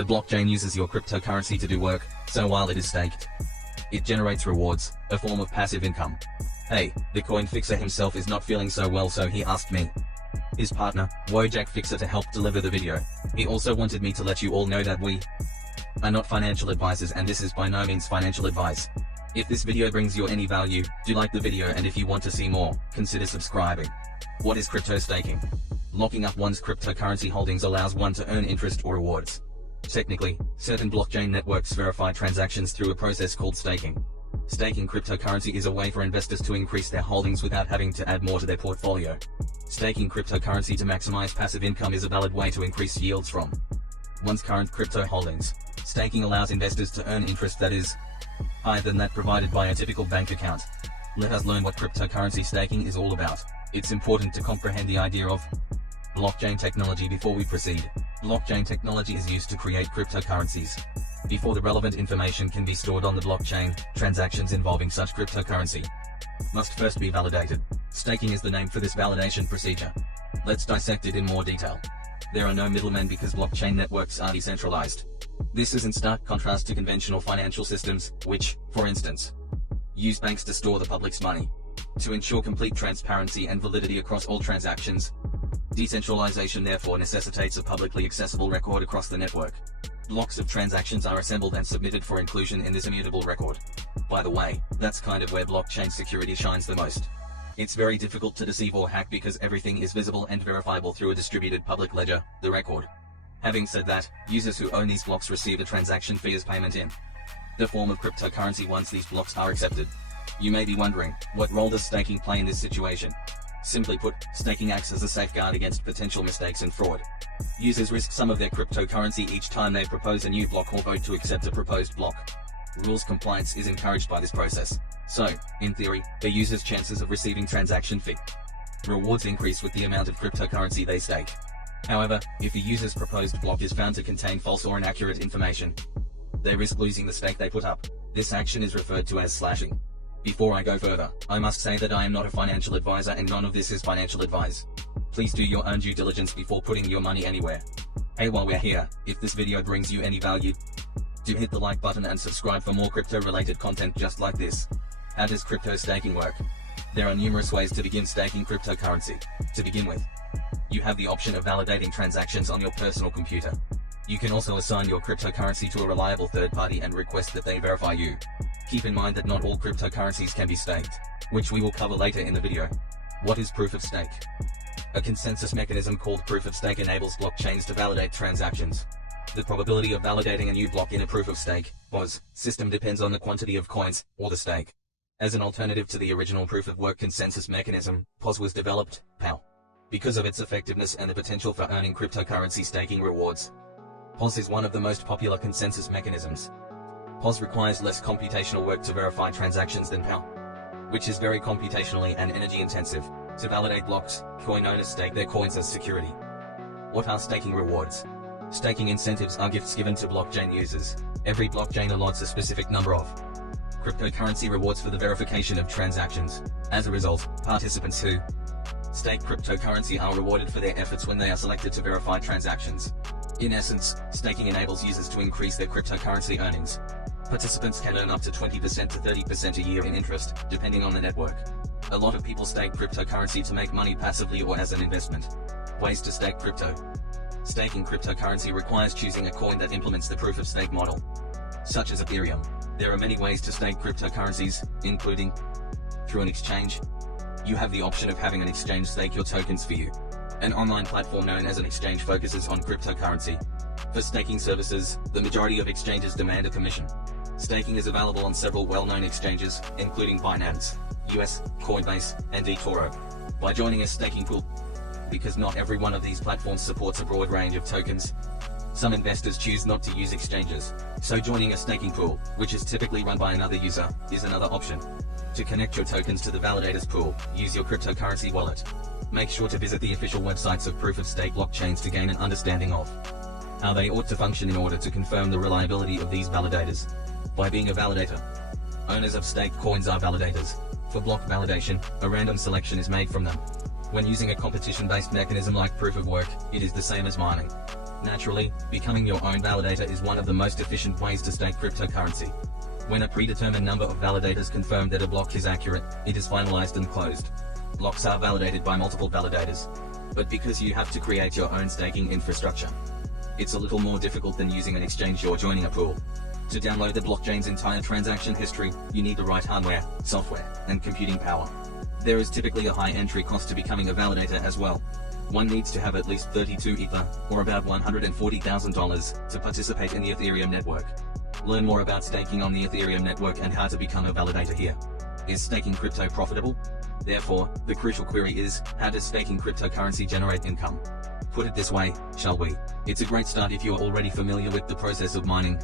The blockchain uses your cryptocurrency to do work, so while it is staked, it generates rewards, a form of passive income. Hey, the coin fixer himself is not feeling so well, so he asked me, his partner, WOJAK Fixer, to help deliver the video. He also wanted me to let you all know that we are not financial advisors, and this is by no means financial advice. If this video brings you any value, do like the video, and if you want to see more, consider subscribing. What is crypto staking? Locking up one's cryptocurrency holdings allows one to earn interest or rewards. Technically, certain blockchain networks verify transactions through a process called staking. Staking cryptocurrency is a way for investors to increase their holdings without having to add more to their portfolio. Staking cryptocurrency to maximize passive income is a valid way to increase yields from one's current crypto holdings. Staking allows investors to earn interest that is higher than that provided by a typical bank account. Let us learn what cryptocurrency staking is all about. It's important to comprehend the idea of blockchain technology before we proceed. Blockchain technology is used to create cryptocurrencies. Before the relevant information can be stored on the blockchain, transactions involving such cryptocurrency must first be validated. Staking is the name for this validation procedure. Let's dissect it in more detail. There are no middlemen because blockchain networks are decentralized. This is in stark contrast to conventional financial systems, which, for instance, use banks to store the public's money. To ensure complete transparency and validity across all transactions, decentralization therefore necessitates a publicly accessible record across the network. Blocks of transactions are assembled and submitted for inclusion in this immutable record. By the way, that's kind of where blockchain security shines the most. It's very difficult to deceive or hack because everything is visible and verifiable through a distributed public ledger, the record. Having said that, users who own these blocks receive a transaction fee as payment in the form of cryptocurrency once these blocks are accepted. You may be wondering, what role does staking play in this situation? Simply put, staking acts as a safeguard against potential mistakes and fraud. Users risk some of their cryptocurrency each time they propose a new block or vote to accept a proposed block. Rules compliance is encouraged by this process. So, in theory, a user's chances of receiving transaction fee rewards increase with the amount of cryptocurrency they stake. However, if a user's proposed block is found to contain false or inaccurate information, they risk losing the stake they put up. This action is referred to as slashing. Before I go further, I must say that I am not a financial advisor and none of this is financial advice. Please do your own due diligence before putting your money anywhere. Hey, while we're here, if this video brings you any value, do hit the like button and subscribe for more crypto-related content just like this. How does crypto staking work? There are numerous ways to begin staking cryptocurrency. To begin with, you have the option of validating transactions on your personal computer. You can also assign your cryptocurrency to a reliable third party and request that they verify you. Keep in mind that not all cryptocurrencies can be staked, which we will cover later in the video. What is proof of stake? A consensus mechanism called proof of stake enables blockchains to validate transactions. The probability of validating a new block in a proof of stake (POS) system depends on the quantity of coins, or the stake. As an alternative to the original proof of work consensus mechanism, POS was developed, POW, because of its effectiveness and the potential for earning cryptocurrency staking rewards. POS is one of the most popular consensus mechanisms. POS requires less computational work to verify transactions than POW, which is very computationally and energy intensive. To validate blocks, coin owners stake their coins as security. What are staking rewards? Staking incentives are gifts given to blockchain users. Every blockchain allots a specific number of cryptocurrency rewards for the verification of transactions. As a result, participants who stake cryptocurrency are rewarded for their efforts when they are selected to verify transactions. In essence, staking enables users to increase their cryptocurrency earnings. Participants can earn up to 20% to 30% a year in interest, depending on the network. A lot of people stake cryptocurrency to make money passively or as an investment. Ways to stake crypto. Staking cryptocurrency requires choosing a coin that implements the proof of stake model, such as Ethereum. There are many ways to stake cryptocurrencies, including through an exchange. You have the option of having an exchange stake your tokens for you. An online platform known as an exchange focuses on cryptocurrency. For staking services, the majority of exchanges demand a commission. Staking is available on several well-known exchanges, including Binance, US, Coinbase, and eToro. By joining a staking pool, because not every one of these platforms supports a broad range of tokens, some investors choose not to use exchanges. So joining a staking pool, which is typically run by another user, is another option. To connect your tokens to the validator's pool, use your cryptocurrency wallet. Make sure to visit the official websites of proof-of-stake blockchains to gain an understanding of how they ought to function in order to confirm the reliability of these validators. By being a validator, owners of staked coins are validators. For block validation, a random selection is made from them. When using a competition-based mechanism like proof of work, it is the same as mining. Naturally, becoming your own validator is one of the most efficient ways to stake cryptocurrency. When a predetermined number of validators confirm that a block is accurate, it is finalized and closed. Blocks are validated by multiple validators. But because you have to create your own staking infrastructure, it's a little more difficult than using an exchange or joining a pool. To download the blockchain's entire transaction history, you need the right hardware, software, and computing power. There is typically a high entry cost to becoming a validator as well. One needs to have at least 32 Ether, or about $140,000, to participate in the Ethereum network. Learn more about staking on the Ethereum network and how to become a validator here. Is staking crypto profitable? Therefore, the crucial query is, how does staking cryptocurrency generate income? Put it this way, shall we? It's a great start if you're already familiar with the process of mining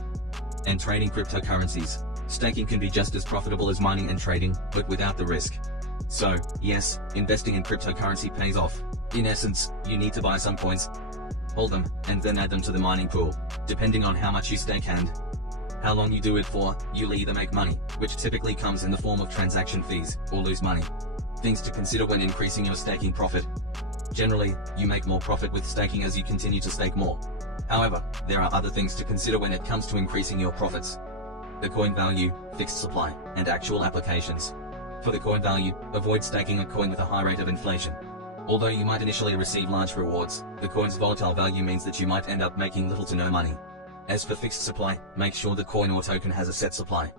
and trading cryptocurrencies. Staking can be just as profitable as mining and trading, but without the risk. So, yes, investing in cryptocurrency pays off. In essence, you need to buy some coins, hold them, and then add them to the mining pool. Depending on how much you stake and how long you do it for, you'll either make money, which typically comes in the form of transaction fees, or lose money. Things to consider when increasing your staking profit. Generally, you make more profit with staking as you continue to stake more. However, there are other things to consider when it comes to increasing your profits. The coin value, fixed supply, and actual applications. For the coin value, avoid staking a coin with a high rate of inflation. Although you might initially receive large rewards, the coin's volatile value means that you might end up making little to no money. As for fixed supply, make sure the coin or token has a set supply.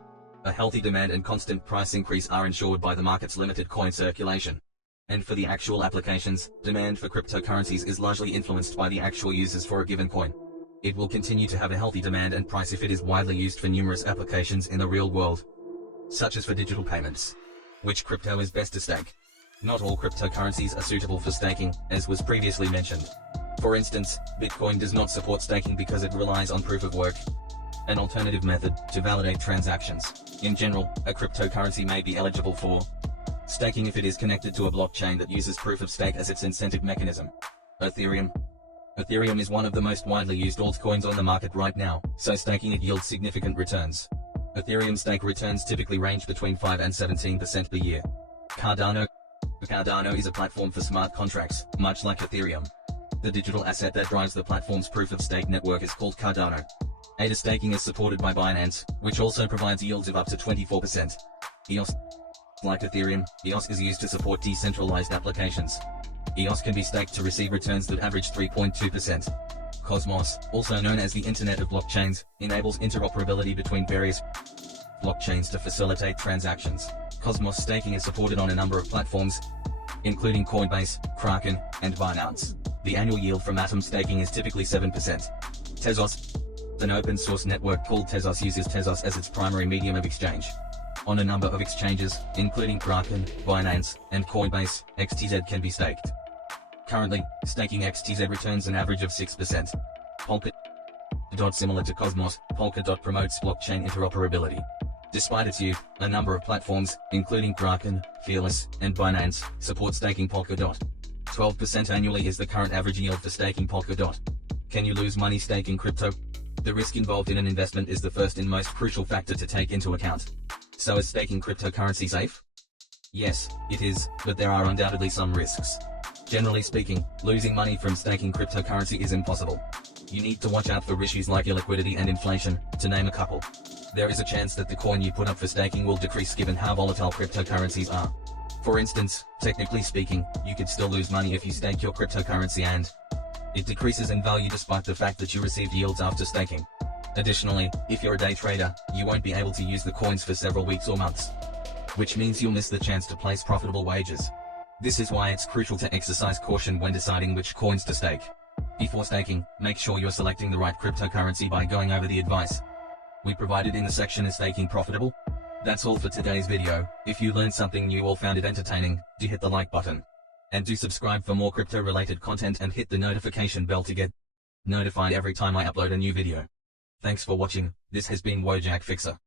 A healthy demand and constant price increase are ensured by the market's limited coin circulation. And for the actual applications, demand for cryptocurrencies is largely influenced by the actual users for a given coin. It will continue to have a healthy demand and price if it is widely used for numerous applications in the real world, such as for digital payments. Which crypto is best to stake? Not all cryptocurrencies are suitable for staking, as was previously mentioned. For instance, Bitcoin does not support staking because it relies on proof of work, an alternative method to validate transactions. In general, a cryptocurrency may be eligible for staking if it is connected to a blockchain that uses proof of stake as its incentive mechanism. Ethereum is one of the most widely used altcoins on the market right now, so staking it yields significant returns. Ethereum stake returns typically range between 5 and 17% per year. Cardano is a platform for smart contracts, much like Ethereum. The digital asset that drives the platform's proof of stake network is called Cardano. ADA staking is supported by Binance, which also provides yields of up to 24%. EOS. Like Ethereum, EOS is used to support decentralized applications. EOS can be staked to receive returns that average 3.2%. Cosmos, also known as the Internet of Blockchains, enables interoperability between various blockchains to facilitate transactions. Cosmos staking is supported on a number of platforms, including Coinbase, Kraken, and Binance. The annual yield from Atom staking is typically 7%. Tezos. An open-source network called Tezos uses Tezos as its primary medium of exchange. On a number of exchanges, including Kraken, Binance, and Coinbase, XTZ can be staked. Currently, staking XTZ returns an average of 6%. Polkadot. Similar to Cosmos, Polkadot promotes blockchain interoperability. Despite its youth, a number of platforms, including Kraken, Fearless, and Binance, support staking Polkadot. 12% annually is the current average yield for staking Polkadot. Can you lose money staking crypto? The risk involved in an investment is the first and most crucial factor to take into account. So is staking cryptocurrency safe? Yes, it is, but there are undoubtedly some risks. Generally speaking, losing money from staking cryptocurrency is impossible. You need to watch out for issues like illiquidity and inflation, to name a couple. There is a chance that the coin you put up for staking will decrease given how volatile cryptocurrencies are. For instance, technically speaking, you could still lose money if you stake your cryptocurrency and it decreases in value despite the fact that you received yields after staking. Additionally, if you're a day trader, you won't be able to use the coins for several weeks or months, which means you'll miss the chance to place profitable wagers. This is why it's crucial to exercise caution when deciding which coins to stake. Before staking, make sure you're selecting the right cryptocurrency by going over the advice we provided in the section Is Staking Profitable? That's all for today's video. If you learned something new or found it entertaining, do hit the like button. And do subscribe for more crypto related content and hit the notification bell to get notified every time I upload a new video. Thanks for watching. This has been WOJAK Fixer.